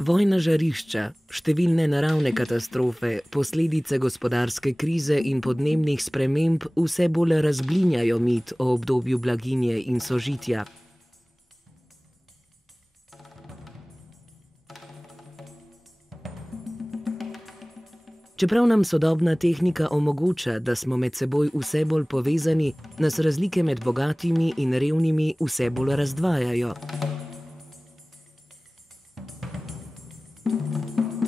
Vojna žarišča, številne naravne katastrofe, posledice gospodarske krize in podnebnih sprememb vse bolj razblinjajo mit o obdobju blaginje in sožitja. Čeprav nam sodobna tehnika omogoča, da smo med seboj vse bolj povezani, nas razlike med bogatimi in revnimi vse bolj razdvajajo.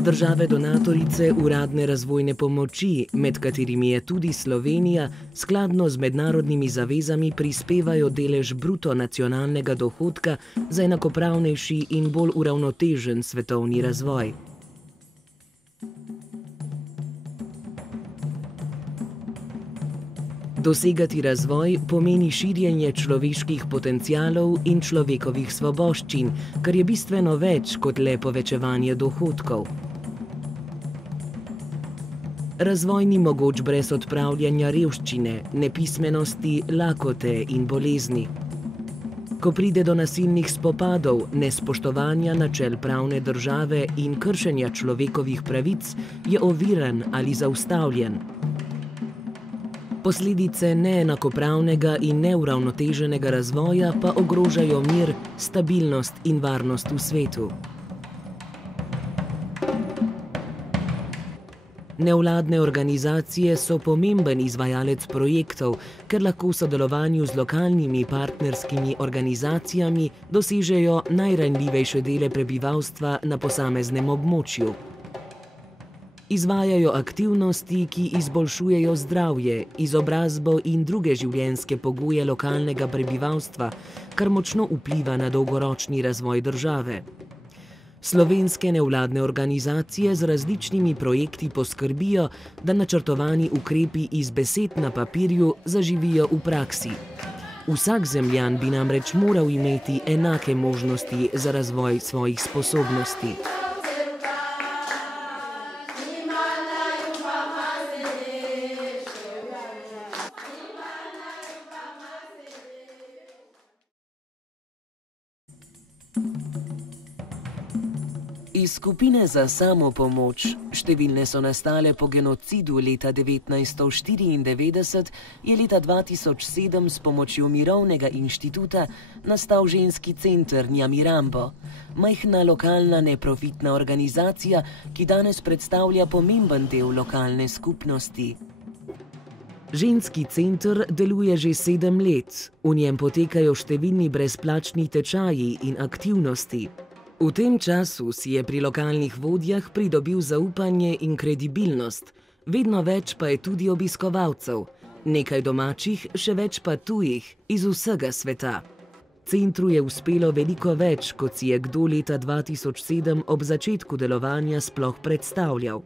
Države donatorice uradne razvojne pomoči, med katerimi je tudi Slovenija, skladno z mednarodnimi zavezami prispevajo delež bruto nacionalnega dohodka za enakopravnejši in bolj uravnotežen svetovni razvoj. Dosegati razvoj pomeni širjenje človeških potencialov in človekovih svoboščin, kar je bistveno več kot le povečevanje dohodkov. Razvoj ni mogoč brez odpravljanja revščine, nepismenosti, lakote in bolezni. Ko pride do nasilnih spopadov, nespoštovanja načel pravne države in kršenja človekovih pravic, je oviran ali zaustavljen. Posledice neenakopravnega in neuravnoteženega razvoja pa ogrožajo mir, stabilnost in varnost v svetu. Nevladne organizacije so pomemben izvajalec projektov, ker lahko v sodelovanju z lokalnimi partnerskimi organizacijami dosežejo najranljivejše dele prebivalstva na posameznem območju. Izvajajo aktivnosti, ki izboljšujejo zdravje, izobrazbo in druge življenjske pogoje lokalnega prebivalstva, kar močno vpliva na dolgoročni razvoj države. Slovenske nevladne organizacije z različnimi projekti poskrbijo, da načrtovani ukrepi iz besed na papirju zaživijo v praksi. Vsak zemljan bi namreč moral imeti enake možnosti za razvoj svojih sposobnosti. Iz skupine za samopomoč, številne so nastale po genocidu leta 1994, je leta 2007 s pomočjo Mirovnega inštituta nastal ženski center Nyamirambo, majhna lokalna neprofitna organizacija, ki danes predstavlja pomemben del lokalne skupnosti. Ženski center deluje že 7 let, v njem potekajo številni brezplačni tečaji in aktivnosti. V tem času si je pri lokalnih vodjah pridobil zaupanje in kredibilnost, vedno več pa je tudi obiskovalcev, nekaj domačih, še več pa tujih, iz vsega sveta. Centru je uspelo veliko več, kot si je kdo leta 2007 ob začetku delovanja sploh predstavljal.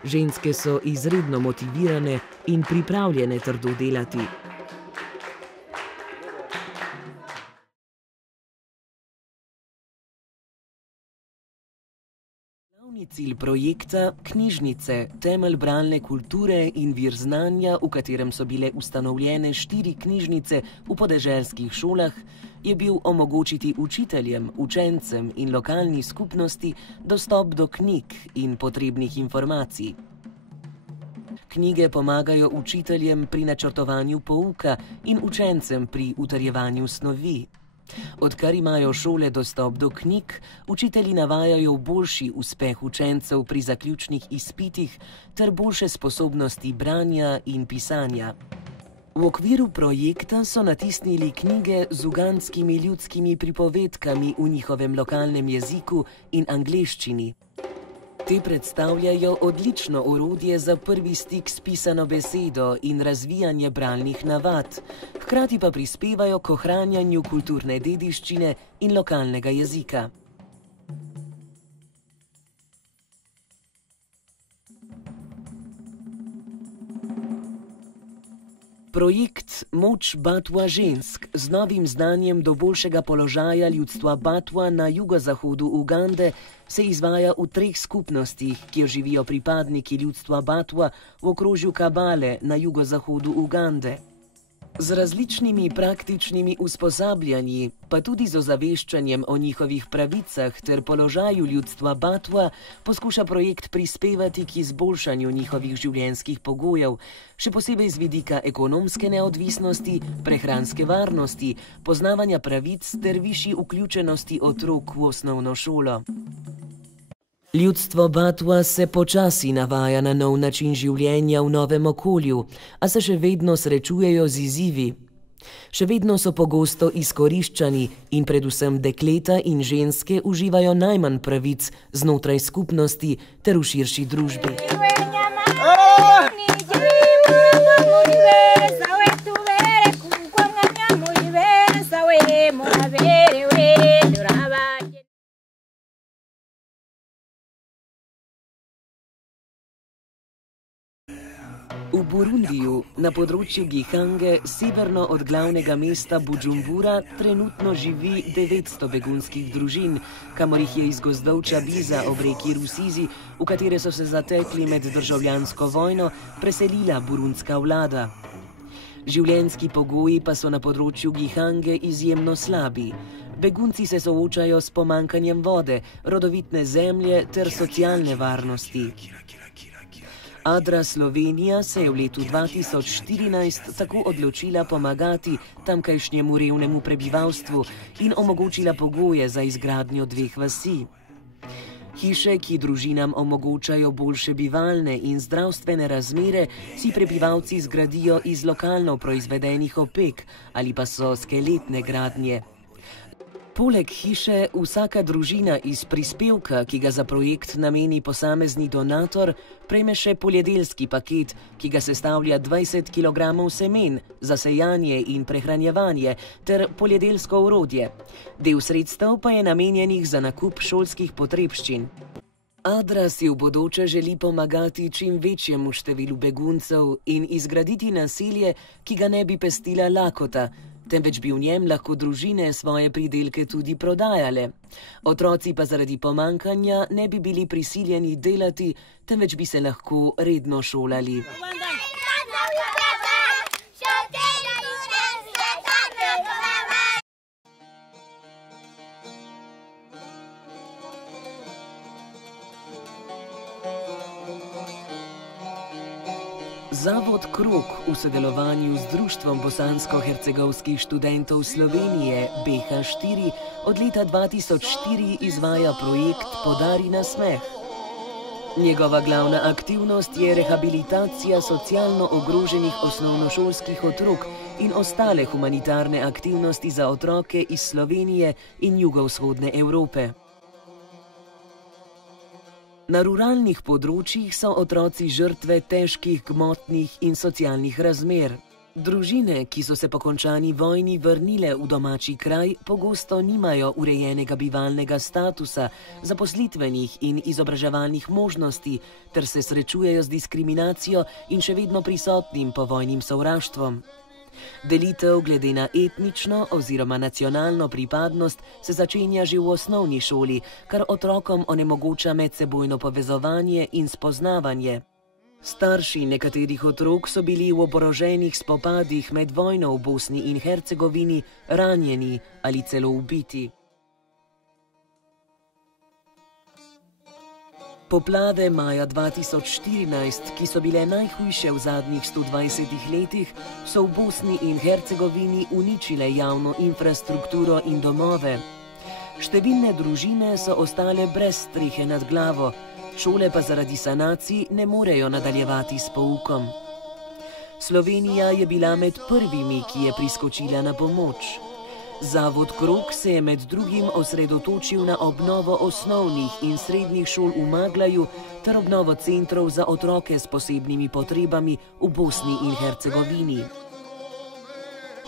Ženske so izredno motivirane in pripravljene trdo delati. Glavni cilj projekta, knjižnice, temelj bralne kulture in vir znanja, v katerem so bile ustanovljene 4 knjižnice v podeželskih šolah, je bil omogočiti učiteljem, učencem in lokalni skupnosti dostop do knjig in potrebnih informacij. Knjige pomagajo učiteljem pri načrtovanju pouka in učencem pri utrjevanju snovi. Odkar imajo šole dostop do knjig, učitelji navajajo boljši uspeh učencev pri zaključnih izpitih ter boljše sposobnosti branja in pisanja. V okviru projekta so natisnili knjige z ugandskimi ljudskimi pripovedkami v njihovem lokalnem jeziku in angleščini. Te predstavljajo odlično orodje za prvi stik s pisano besedo in razvijanje bralnih navad, hkrati pa prispevajo k ohranjanju kulturne dediščine in lokalnega jezika. Projekt Moč Batwa žensk z novim znanjem do boljšega položaja ljudstva Batwa na jugozahodu Ugande se izvaja v 3 skupnostih, kjer živijo pripadniki ljudstva Batwa v okrožju Kabale na jugozahodu Ugande. Z različnimi praktičnimi usposabljanji, pa tudi z ozaveščanjem o njihovih pravicah ter položaju ljudstva Batua, poskuša projekt prispevati k izboljšanju njihovih življenjskih pogojev, še posebej z vidika ekonomske neodvisnosti, prehranske varnosti, poznavanja pravic ter višji vključenosti otrok v osnovno šolo. Ljudstvo Batua se počasi navaja na nov način življenja v novem okolju, a se še vedno srečujejo z izzivi. Še vedno so pogosto izkoriščani in predvsem dekleta in ženske uživajo najmanj pravic znotraj skupnosti ter v širši družbi. V Burundiju, na področju Gihange, severno od glavnega mesta Bujumbura, trenutno živi 900 begunskih družin, kamor jih je iz gozdov Čabiza ob reki Rusizi, v katere so se zatekli med državljansko vojno, preselila burundska vlada. Življenjski pogoji pa so na področju Gihange izjemno slabi. Begunci se soočajo s pomanjkanjem vode, rodovitne zemlje ter socialne varnosti. Adra Slovenija se je v letu 2014 tako odločila pomagati tamkajšnjemu revnemu prebivalstvu in omogočila pogoje za izgradnjo 2 vasi. Hiše, ki družinam omogočajo boljše bivalne in zdravstvene razmere, si prebivalci zgradijo iz lokalno proizvedenih opek ali pa so skeletne gradnje. Poleg hiše vsaka družina iz prispevka, ki ga za projekt nameni posamezni donator, prejme še poljedelski paket, ki ga sestavlja 20 kg semen za sejanje in prehranjevanje ter poljedelsko orodje. Del sredstev pa je namenjenih za nakup šolskih potrebščin. Adra si v bodoče želi pomagati čim večjemu številu beguncev in izgraditi naselje, ki ga ne bi pestila lakota, temveč bi v njem lahko družine svoje pridelke tudi prodajale. Otroci pa zaradi pomankanja ne bi bili prisiljeni delati, temveč bi se lahko redno šolali. Zavod Krog v sodelovanju z Društvom bosansko-hercegovskih študentov Slovenije BH4 od leta 2004 izvaja projekt Podari nasmeh. Njegova glavna aktivnost je rehabilitacija socialno ogroženih osnovnošolskih otrok in ostale humanitarne aktivnosti za otroke iz Slovenije in jugovzhodne Evrope. Na ruralnih področjih so otroci žrtve težkih gmotnih in socialnih razmer. Družine, ki so se po končani vojni vrnile v domači kraj, pogosto nimajo urejenega bivalnega statusa, zaposlitvenih in izobraževalnih možnosti ter se srečujejo z diskriminacijo in še vedno prisotnim povojnim sovraštvom. Delitev glede na etnično oziroma nacionalno pripadnost se začenja že v osnovni šoli, kar otrokom onemogoča medsebojno povezovanje in spoznavanje. Starši nekaterih otrok so bili v oboroženih spopadih med vojno v Bosni in Hercegovini ranjeni ali celo ubiti. Poplave maja 2014, ki so bile najhujše v zadnjih 120 letih, so v Bosni in Hercegovini uničile javno infrastrukturo in domove. Številne družine so ostale brez strehe nad glavo, šole pa zaradi sanacij ne morejo nadaljevati s poukom. Slovenija je bila med prvimi, ki je priskočila na pomoč. Zavod Krog se je med drugim osredotočil na obnovo osnovnih in srednjih šol v Maglaju ter obnovo centrov za otroke s posebnimi potrebami v Bosni in Hercegovini.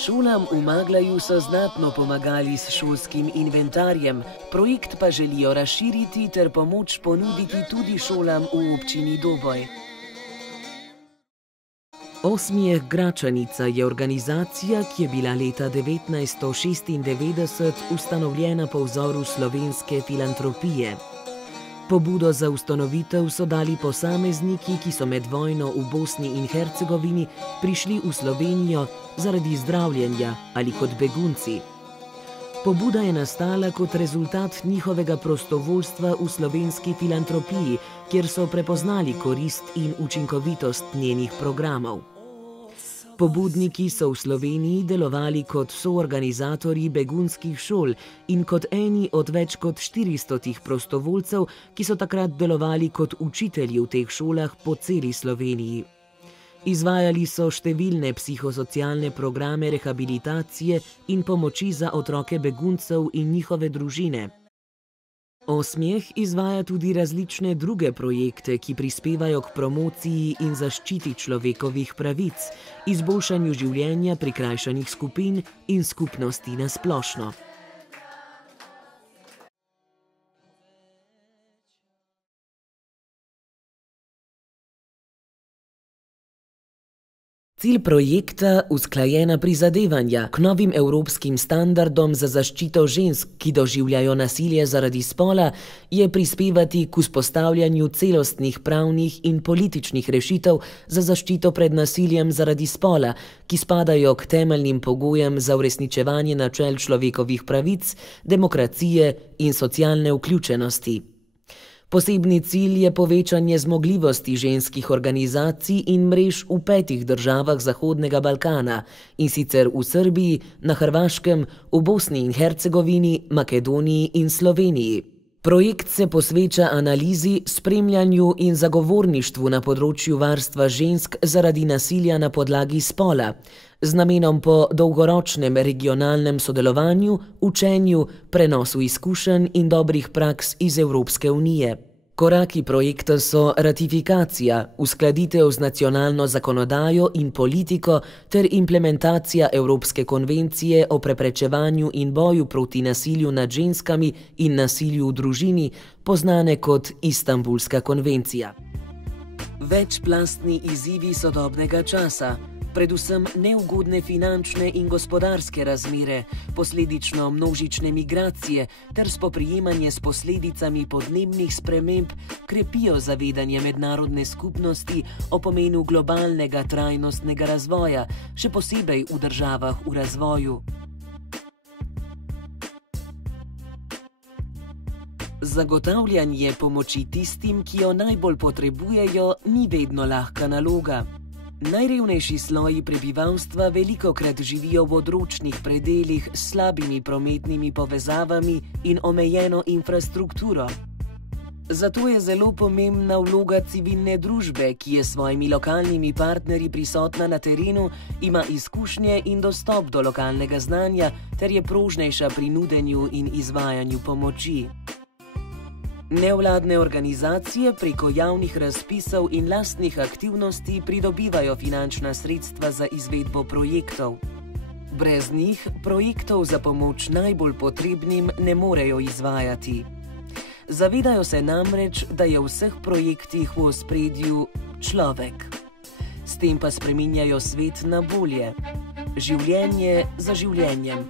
Šolam v Maglaju so znatno pomagali s šolskim inventarjem, projekt pa želijo razširiti ter pomoč ponuditi tudi šolam v občini Doboj. Osmijeh Gračanica je organizacija, ki je bila leta 1996 ustanovljena po vzoru slovenske filantropije. Pobudo za ustanovitev so dali posamezniki, ki so med vojno v Bosni in Hercegovini prišli v Slovenijo zaradi zdravljenja ali kot begunci. Pobuda je nastala kot rezultat njihovega prostovoljstva v slovenski filantropiji, kjer so prepoznali korist in učinkovitost njenih programov. Pobudniki so v Sloveniji delovali kot soorganizatorji begunskih šol in kot eni od več kot 400 prostovoljcev, ki so takrat delovali kot učitelji v teh šolah po celi Sloveniji. Izvajali so številne psihosocialne programe rehabilitacije in pomoči za otroke beguncev in njihove družine. Osmjeh izvaja tudi različne druge projekte, ki prispevajo k promociji in zaščiti človekovih pravic, izboljšanju življenja prikrajšanih skupin in skupnosti na splošno. Cilj projekta usklajena prizadevanja k novim evropskim standardom za zaščito žensk, ki doživljajo nasilje zaradi spola, je prispevati k vzpostavljanju celostnih pravnih in političnih rešitev za zaščito pred nasiljem zaradi spola, ki spadajo k temeljnim pogojem za uresničevanje načel človekovih pravic, demokracije in socialne vključenosti. Posebni cilj je povečanje zmogljivosti ženskih organizacij in mrež v 5 državah Zahodnega Balkana, in sicer v Srbiji, na Hrvaškem, v Bosni in Hercegovini, Makedoniji in Sloveniji. Projekt se posveča analizi, spremljanju in zagovorništvu na področju varstva žensk zaradi nasilja na podlagi spola, z namenom po dolgoročnem regionalnem sodelovanju, učenju, prenosu izkušenj in dobrih praks iz Evropske unije. Koraki projekta so ratifikacija, uskladitev z nacionalno zakonodajo in politiko ter implementacija Evropske konvencije o preprečevanju in boju proti nasilju nad ženskami in nasilju v družini, poznane kot Istanbulska konvencija. Večplastni izzivi sodobnega časa, predvsem neugodne finančne in gospodarske razmere, posledično množične migracije ter spoprijemanje s posledicami podnebnih sprememb krepijo zavedanje mednarodne skupnosti o pomenu globalnega trajnostnega razvoja, še posebej v državah v razvoju. Zagotavljanje pomoči tistim, ki jo najbolj potrebujejo, ni vedno lahka naloga. Najrevnejši sloji prebivalstva velikokrat živijo v odročnih predelih s slabimi prometnimi povezavami in omejeno infrastrukturo. Zato je zelo pomembna vloga civilne družbe, ki je s svojimi lokalnimi partnerji prisotna na terenu, ima izkušnje in dostop do lokalnega znanja ter je prožnejša pri nudenju in izvajanju pomoči. Nevladne organizacije preko javnih razpisov in lastnih aktivnosti pridobivajo finančna sredstva za izvedbo projektov. Brez njih projektov za pomoč najbolj potrebnim ne morejo izvajati. Zavedajo se namreč, da je v vseh projektih v ospredju človek. S tem pa spreminjajo svet na bolje. Življenje za življenjem.